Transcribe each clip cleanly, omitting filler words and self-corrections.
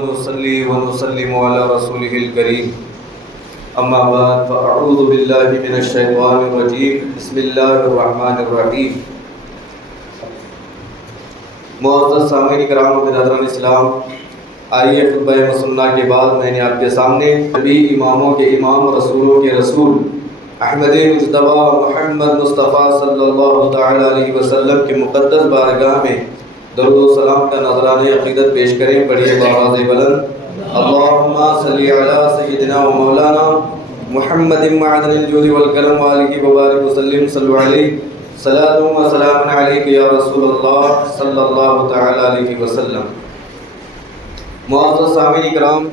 ونصلي ونسلم على رسوله الكريم اما بعد فاعوذ بالله من الشيطان الرجيم بسم الله الرحمن الرحيم۔ معزز سامعین کرام و برادران اسلام، آئیے خطبہ مسنہ کے بعد میں نے آپ کے سامنے نبی اماموں کے امام رسولوں کے رسول احمد مجتبیٰ محمد مصطفیٰ صلی اللہ تعالی علیہ وسلم کے مقدس بارگاہ میں درود و سلام کا نذرانہ عقیدت پیش کریں۔ پڑھیے بآواز بلند، اللہم صلی علی سیدنا و مولانا محمد معدن الجود والکرم وآلہ وبارک وسلم، صلو علیہ صلاۃ و سلام علیک یا رسول اللہ صلی اللہ تعالی علیہ وسلم۔ معزز سامعین کرام،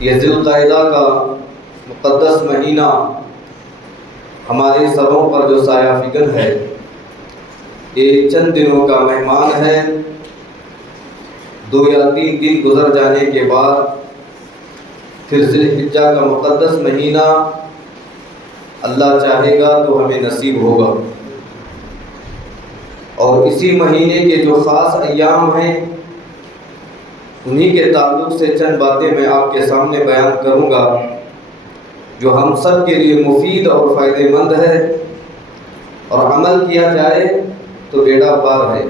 یہ ذی القعدہ کا مقدس مہینہ ہمارے سروں پر جو سایہ فکن ہے، یہ چند دنوں کا مہمان ہے۔ 2 یا 3 دن گزر جانے کے بعد پھر ذی الحجہ کا مقدس مہینہ اللہ چاہے گا تو ہمیں نصیب ہوگا، اور اسی مہینے کے جو خاص ایام ہیں انہی کے تعلق سے چند باتیں میں آپ کے سامنے بیان کروں گا جو ہم سب کے لیے مفید اور فائدہ مند ہے، اور عمل کیا جائے تو بیڑا پار ہے۔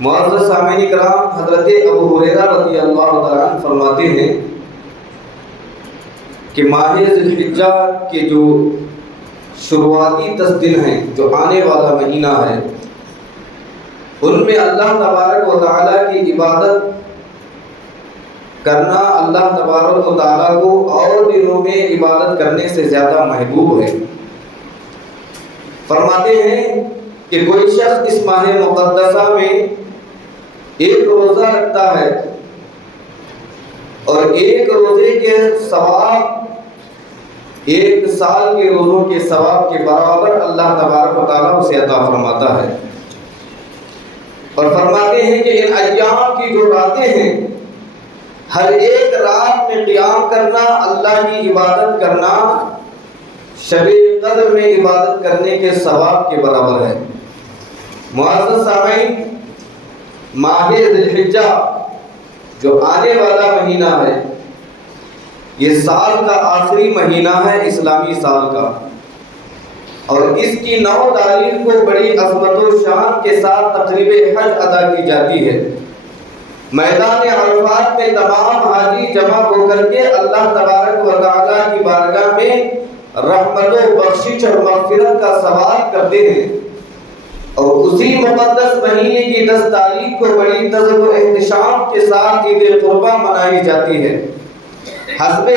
معزز سامعین کرام، حضرت ابو ہریرہ رضی اللہ تعالیٰ عنہ فرماتے ہیں کہ ماہ ذی الحجہ کے جو شروعاتی 10 دن ہیں، جو آنے والا مہینہ ہے، ان میں اللہ تبارک و تعالیٰ کی عبادت کرنا اللہ تبارک و تعالیٰ کو اور دنوں میں عبادت کرنے سے زیادہ محبوب ہے۔ فرماتے ہیں کہ کوئی شخص اس ماہ مقدسہ میں ایک روزہ رکھتا ہے اور ایک روزے کے ثواب 1 سال کے روزوں کے ثواب کے برابر اللہ تبارک و تعالیٰ اسے عطا فرماتا ہے، اور فرماتے ہیں کہ ان ایام کی جو راتیں ہیں، ہر ایک رات میں قیام کرنا، اللہ کی عبادت کرنا، شب قدر میں عبادت کرنے کے ثواب کے برابر ہے۔ معزز سامعین، ماہ ذی الحجہ جو آنے والا مہینہ ہے، یہ سال کا آخری مہینہ ہے، اسلامی سال کا، اور اس کی 9 تاریخ کو بڑی عظمت و شان کے ساتھ تقریب حج ادا کی جاتی ہے۔ میدان عرفات میں تمام حاجی جمع ہو کر کے اللہ تبارک و تعالیٰ کی بارگاہ میں رحمت و بخشش اور مغفرت کا سوال کرتے ہیں، اور اسی مقدس مہینے کی 10 تاریخ کو بڑی تذب و احتشام کے ساتھ عید قربہ منائی جاتی ہے۔ حسب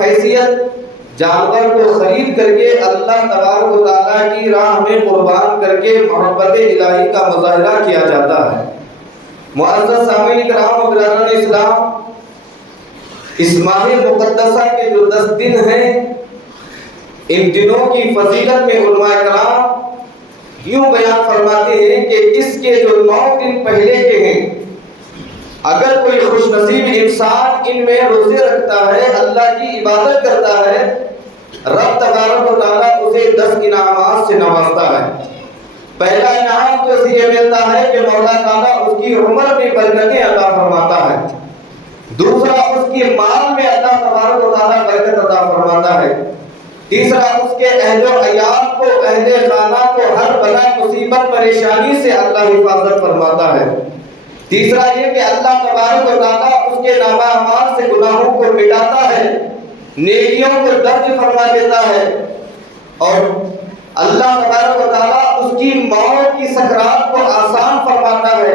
حیثیت جانور کو خرید کر کے اللہ تبارک و تعالیٰ کی راہ میں قربان کر کے محبت الہی کا مظاہرہ کیا جاتا ہے۔ معزز سامعین کرام و برادران اسلام، اس ماہ مقدسہ کے جو 10 دن ہیں، ان دنوں کی فضیلت میں علماء کرام یوں بیان فرماتے ہیں کہ اس کے جو 9 دن پہلے کے ہیں، اگر کوئی خوش نصیب انسان ان میں روزے رکھتا ہے، اللہ کی عبادت کرتا ہے، رب تبارک و تعالیٰ اسے 10 انعامات سے نوازتا ہے۔ پہلا انعام تو اسے یہ ملتا ہے کہ مولا تعالیٰ اس کی عمر میں برکتیں عطا فرماتا ہے۔ دوسرا، اس کی مال میں اللہ تبارک و تعالیٰ برکت عطا فرماتا ہے۔ تیسرا، اس کے اہل و عیال کو، اہل خانہ کو ہر بلا مصیبت پریشانی سے اللہ حفاظت فرماتا ہے۔ تیسرا یہ کہ اللہ تبارک و تعالیٰ اس کے نامہ اعمال سے گناہوں کو مٹاتا ہے، نیکیوں کو درج فرما دیتا ہے، اور اللہ تبارک و تعالیٰ اس کی موت کی سکرات کو آسان فرماتا ہے۔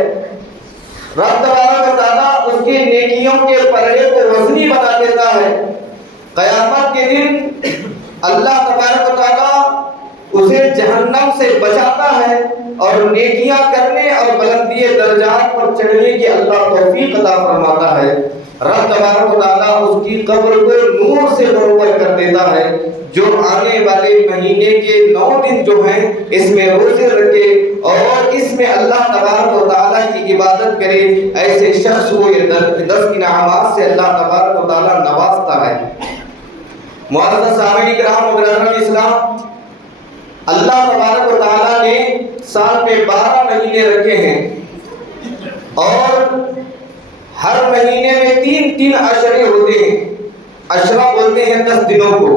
رب تبارک و تعالیٰ اس کی نیکیوں کے پلڑے کو وزنی بنا دیتا ہے۔ قیامت کے دن اللہ تبارک و تعالیٰ اسے جہنم سے بچاتا ہے، اور نیکیاں کرنے اور بلندی درجات پر چڑھنے کی اللہ توفیق عطا فرماتا ہے۔ رب تبارک و تعالیٰ اس کی قبر کو نور سے منور کر دیتا ہے۔ جو آنے والے مہینے کے 9 دن جو ہیں، اس میں روزے رکھے اور اس میں اللہ تبارک و تعالیٰ کی عبادت کرے، ایسے شخص کو یہ 10 انعامات سے اللہ تبارک و تعالیٰ نوازتا ہے۔ معزز سامعین کرام و برادران اسلام، اللہ تبارک و تعالیٰ نے سال میں 12 مہینے رکھے ہیں، اور ہر مہینے میں 3 عشرے ہوتے ہیں، عشرہ بولتے ہیں 10 دنوں کو۔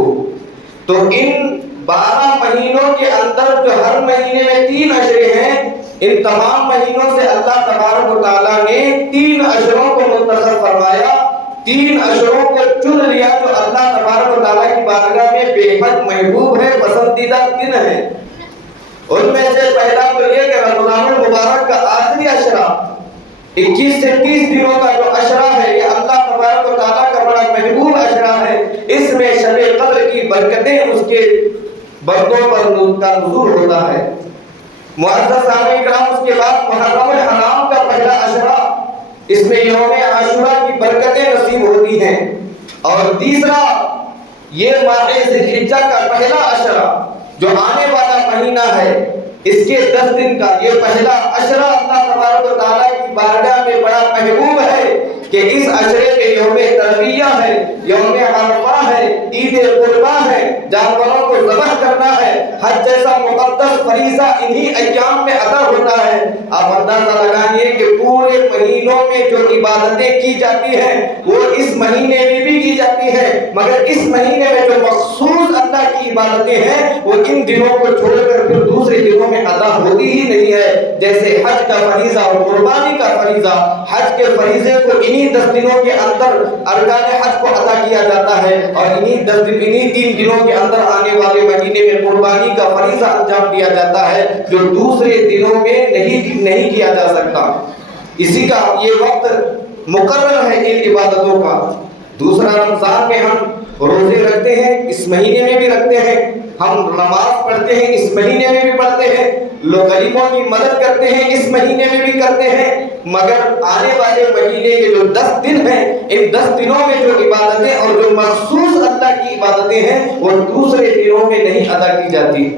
تو ان 12 مہینوں کے اندر جو ہر مہینے میں 3 عشرے ہیں، ان تمام مہینوں سے اللہ تبارک و تعالیٰ نے 3 عشروں کو منتخب فرمایا، 3 عشروں کو چن لیا جو اللہ تبارک و تعالیٰ کی بارگاہ میں بے حد محبوب ہے، پسندیدہ دن ہے۔ ان میں سے پہلا تو یہ کہ رمضان المبارک کا آخری عشرہ 21 سے 30 دنوں کا جو عشرہ ہے، یہ اللہ تبارک و تعالیٰ کا بڑا محبوب عشرہ ہے۔ اس میں شب قدر کی برکتیں اس کے بندوں پر کا نزول ہوتا ہے۔ معزز سامعین کرام، اس کے بعد محرم الحرام کا پہلا عشرہ، اس میں یوم عاشوراء کی برکتیں نصیب ہوتی ہیں۔ اور تیسرا یہ ماہ ذی الحجہ کا پہلا عشرہ جو آنے والا مہینہ ہے، اس کے 10 دن کا یہ پہلا عشرہ اللہ تبارک و تعالیٰ کی بارگاہ میں بڑا محبوب ہے کہ اس عشرے میں یوم ترویہ ہے، یوم عرفہ ہے، عید قرباں ہے، جانوروں کو ذبح کرنا ہے، حج جیسا مقدس فریضہ انہی ایام میں ادا ہوتا ہے۔ آپ اندازہ لگائیے کہ پورے مہینوں میں جو عبادتیں کی جاتی ہیں وہ اس مہینے میں بھی کی جاتی ہیں، مگر اس مہینے میں جو مخصوص اللہ کی عبادتیں ہیں وہ ان دنوں کو چھوڑ کر پھر دوسرے دنوں میں ادا ہوتی ہی نہیں ہے۔ جیسے حج کا فریضہ اور قربانی کا فریضہ، حج کے فریضے کو انہی 10 دنوں کے اندر ارکان حج کو ادا کیا جاتا ہے، اور انہی 3 دنوں کے اندر آنے والے مہینے میں قربانی کا فریضہ انجام دیا جاتا ہے، جو دوسرے دنوں میں نہیں کیا جا سکتا۔ اسی کا یہ وقت مقرر ہے ان عبادتوں کا۔ دوسرا، رمضان میں ہم روزے رکھتے ہیں، اس مہینے میں بھی رکھتے ہیں، ہم نماز پڑھتے ہیں، اس مہینے میں بھی پڑھتے ہیں، لوگ غریبوں کی مدد کرتے ہیں، اس مہینے میں بھی کرتے ہیں، مگر آنے والے مہینے کے جو 10 دن ہیں، ان 10 دنوں میں جو عبادتیں اور جو مخصوص اللہ کی عبادتیں ہیں وہ دوسرے دنوں میں نہیں ادا کی جاتی۔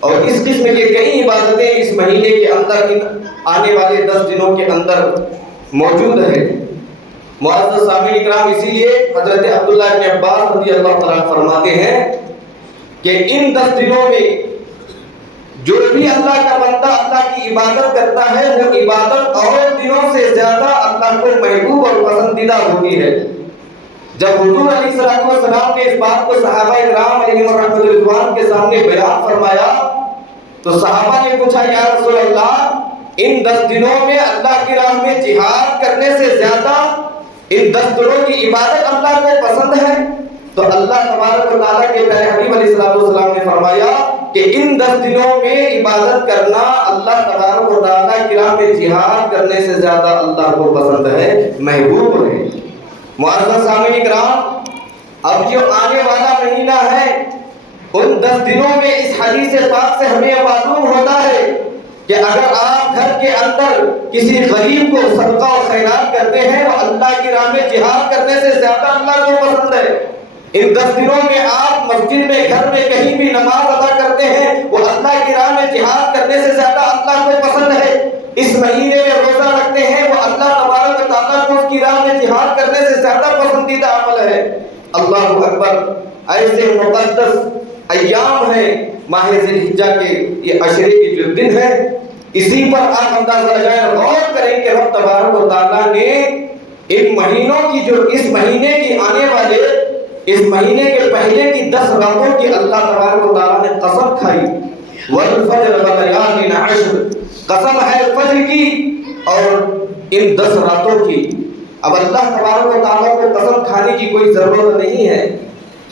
اور اس قسم کے کئی عبادتیں اس مہینے کے اندر، ان آنے والے 10 دنوں کے اندر موجود ہے۔ معزز سامعین کرام، اسی لیے حضرت عبداللہ بن عباس رضی اللہ تعالیٰ عنہ فرماتے ہیں کہ ان 10 دنوں میں جو بھی اللہ کا بندہ اللہ کی عبادت کرتا ہے وہ عبادت اور دنوں سے زیادہ اللہ کو محبوب اور پسندیدہ ہوتی ہے۔ جب حضور علیہ السلام نے اس بات کو صحابہ کرام علیہم الرحمۃ رضوان کے سامنے بیان فرمایا تو صحابہ نے پوچھا، یا رسول اللہ، ان 10 دنوں میں اللہ کی راہ میں جہاد کرنے سے زیادہ ان 10 دنوں کی عبادت اللہ کو پسند ہے؟ تو اللہ تبارک و تعالیٰ کے پیارے حبیب علیہ السلام نے فرمایا کہ ان 10 دنوں میں عبادت کرنا اللہ تبارک و تعالیٰ کی راہ میں جہاد کرنے سے زیادہ اللہ کو پسند ہے، محبوب ہے۔ معزز سامعین کرام، اب جو آنے والا مہینہ ہے، ان 10 دنوں میں اس حدیث پاک سے ہمیں معلوم ہوتا ہے کہ اگر آپ گھر کے اندر کسی غریب کو صدقہ و خیرات کرتے ہیں وہ اللہ کی راہ میں جہاد کرنے سے زیادہ اللہ کو پسند ہے۔ ان 10 دنوں میں آپ مسجد میں، گھر میں، کہیں بھی نماز ادا کرتے ہیں وہ اللہ کی راہ میں جہاد کرنے سے زیادہ اللہ کو پسند ہے۔ اس مہینے میں روزہ رکھتے ہیں وہ اللہ تبارک و تعالیٰ کو اس کی راہ میں جہاد کرنے سے زیادہ پسندیدہ عمل ہے۔ اللہ اکبر! ایسے مقدس ایام ہیں ماہ ذی الحجہ کے، یہ عشرے کے جو دن ہیں، اسی پر آپ اندازہ لگائیں، غور کریں کہ رب تبارک و تعالیٰ نے ان مہینوں کی، جو اس مہینے کی آنے والے، اس مہینے کے پہلے کی 10 راتوں کی اللہ تبارک و تعالیٰ نے قسم کھائی، والفجر ولیال عشر، قسم ہے فجر کی اور ان 10 راتوں کی۔ اب اللہ تبارک و تعالیٰ کو قسم کھانے کی کوئی ضرورت نہیں ہے۔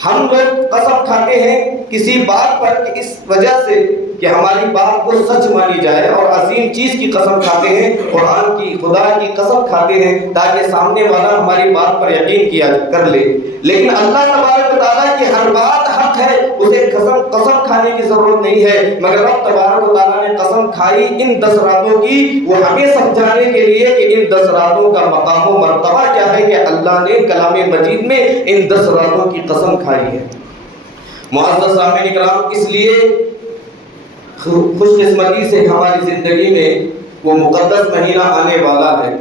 ہم لوگ قسم کھاتے ہیں کسی بات پر کہ اس وجہ سے کہ ہماری بات کو سچ مانی جائے، اور عظیم چیز کی قسم کھاتے ہیں، قرآن کی، خدا کی قسم کھاتے ہیں تاکہ سامنے والا ہماری بات پر یقین کیا کر لے۔ لیکن اللہ تبارک و تعالیٰ کی ہر بات حق ہے، اسے قسم کھانے کی ضرورت نہیں ہے، مگر رب تبارک و تعالیٰ نے قسم کھائی ان 10 راتوں کی، وہ ہمیں سمجھانے کے لیے کہ ان 10 راتوں کا مقام و مرتبہ کیا ہے کہ اللہ نے کلام مجید میں ان 10 راتوں کی قسم کھائی ہے۔ معزز سامعین کرام، اس لیے خوش قسمتی سے ہماری زندگی میں وہ مقدس مہینہ آنے والا ہے،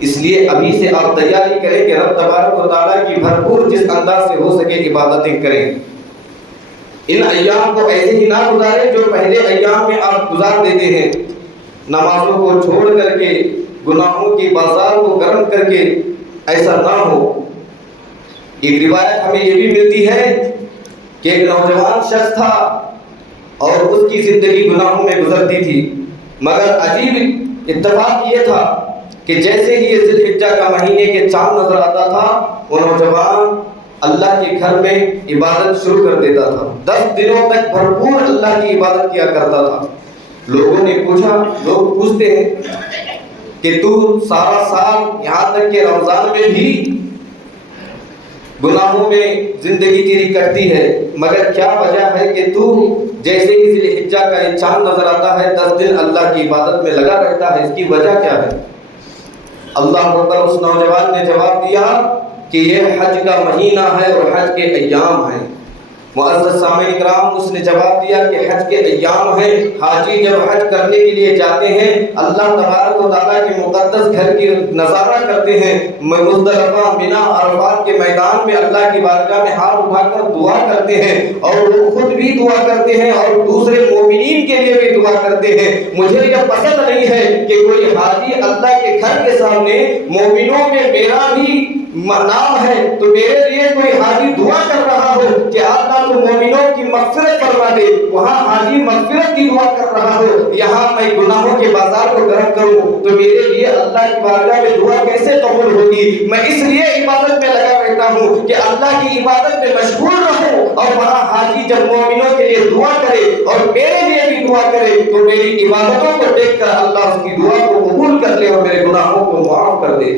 اس لیے ابھی سے آپ تیاری کریں کہ رب تبارک و تعالیٰ کی بھرپور جس انداز سے ہو سکے عبادتیں کریں۔ ان ایام کو ایسے ہی نہ گزاریں جو پہلے ایام میں آپ گزار دیتے ہیں، نمازوں کو چھوڑ کر کے گناہوں کی بازار کو گرم کر کے ایسا نہ ہو۔ ایک روایت ہمیں یہ بھی ملتی ہے کہ ایک نوجوان شخص تھا اور اس کی زندگی گناہوں میں گزرتی تھی، مگر عجیب اتفاق یہ تھا کہ جیسے ہی ذی الحجہ کا مہینے کے چاند نظر آتا تھا، وہ نوجوان اللہ کے گھر میں عبادت شروع کر دیتا تھا۔ 10 دنوں تک بھرپور اللہ کی عبادت کیا کرتا تھا۔ لوگوں نے پوچھا، لوگ پوچھتے ہیں کہ تو سارا سال یہاں تک کہ رمضان میں بھی گناہوں میں زندگی تیری کٹتی ہے، مگر کیا وجہ ہے کہ تو جیسے ہی ذی الحجہ کا یہ چاند نظر آتا ہے 10 دن اللہ کی عبادت میں لگا رہتا ہے، اس کی وجہ کیا ہے؟ اللہ اکبر۔ اس نوجوان نے جواب دیا کہ یہ حج کا مہینہ ہے اور حج کے ایام ہیں۔ معزز سامعین کرام، اس نے جواب دیا کہ حج کے ایام ہیں، حاجی جب حج کرنے کے لیے جاتے ہیں اللہ تبارک و تعالیٰ کے مقدس گھر کی نظارہ کرتے ہیں، مزدلفہ، مینا، عرفات کے میدان میں اللہ کی بارگاہ میں ہاتھ اٹھا کر دعا کرتے ہیں، اور وہ خود بھی دعا کرتے ہیں اور دوسرے مومنین کے لیے بھی دعا کرتے ہیں۔ مجھے یہ پسند نہیں ہے کہ کوئی حاجی اللہ کے گھر کے سامنے، مومنوں میں میرا بھی نام ہے تو میرے لیے کوئی حاجی دعا کر رہا ہو کہ اللہ تو مومنوں کی مغفرت فرما دے، وہاں حاجی مغفرت کی دعا کر رہا ہو، یہاں میں گناہوں کے بازار کو گرم کروں تو میرے لیے اللہ کی بارگاہ میں دعا کیسے قبول ہوگی؟ میں اس لیے عبادت میں لگا رہتا ہوں کہ اللہ کی عبادت میں مشغول رہوں، اور وہاں حاجی جب مومنوں کے لیے دعا کرے اور میرے لیے بھی دعا کرے تو میری عبادتوں کو دیکھ کر اللہ اس کی دعا کو قبول کر لے اور میرے گناہوں کو معاف کر دے۔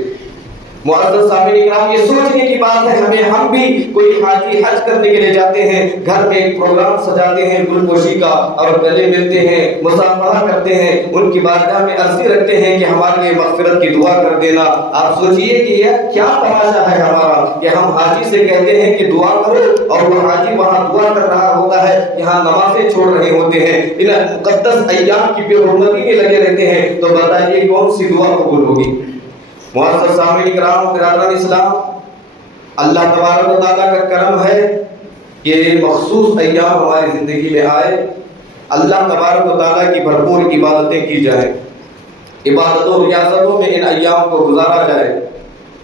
معزز سامعین کرام، یہ سوچنے کی بات ہے، ہم بھی کوئی حاجی حج کرنے کے لیے جاتے ہیں، گھر میں ایک پروگرام سجاتے ہیں گل پوشی کا اور گلے ملتے ہیں، مصافحہ کرتے ہیں، ان کی بارگاہ میں عرضی رکھتے ہیں کہ ہمارے لیے مغفرت کی دعا کر دینا۔ آپ سوچئے کہ یہ کیا تماشا ہے ہمارا کہ ہم حاجی سے کہتے ہیں کہ دعا کرو اور وہ حاجی وہاں دعا کر رہا ہوتا ہے، یہاں نمازیں چھوڑ رہے ہوتے ہیں، ان مقدس ایام کی بے حرمتی میں لگے رہتے ہیں، تو بتائیے کون سی دعا قبول ہوگی؟ معزز سامعین کرام، برادران اسلام، اللہ تبارک و تعالیٰ کا کرم ہے کہ مخصوص ایام ہماری زندگی میں آئے، اللہ تبارک و تعالیٰ کی بھرپور عبادتیں کی جائیں، عبادتوں ریاضتوں میں ان ایام کو گزارا جائے،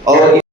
اور